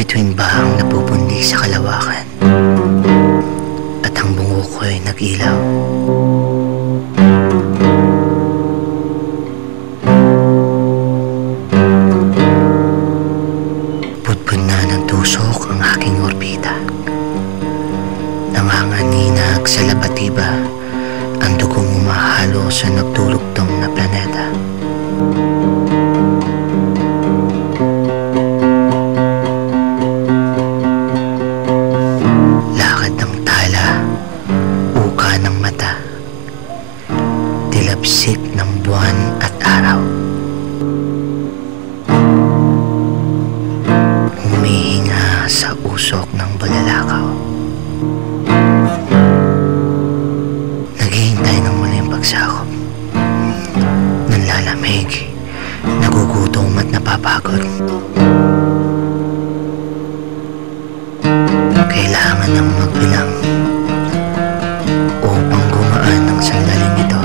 Bituin ba ang napupundi sa kalawakan at ang bungo ko'y nag-ilaw? Pudpud na ng tusok ang aking orbita. Nanganganinag sa labatiba ang dugong umahalo sa nagdurugtong na planeta. Dilapsik ng buwan at araw. Humihinga sa usok ng bulalakaw. Naghihintay ng muling pagsakop. Nanlalamig, nagugutom at napapagod. Kailangan ng magbilang upang gumaan ng sandaling ito.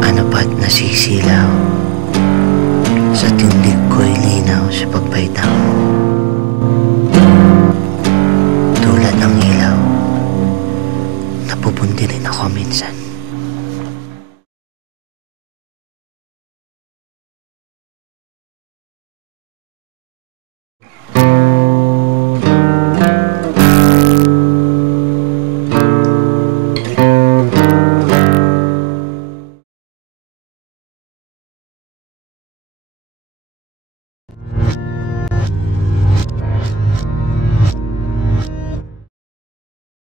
Ano ba't nasisila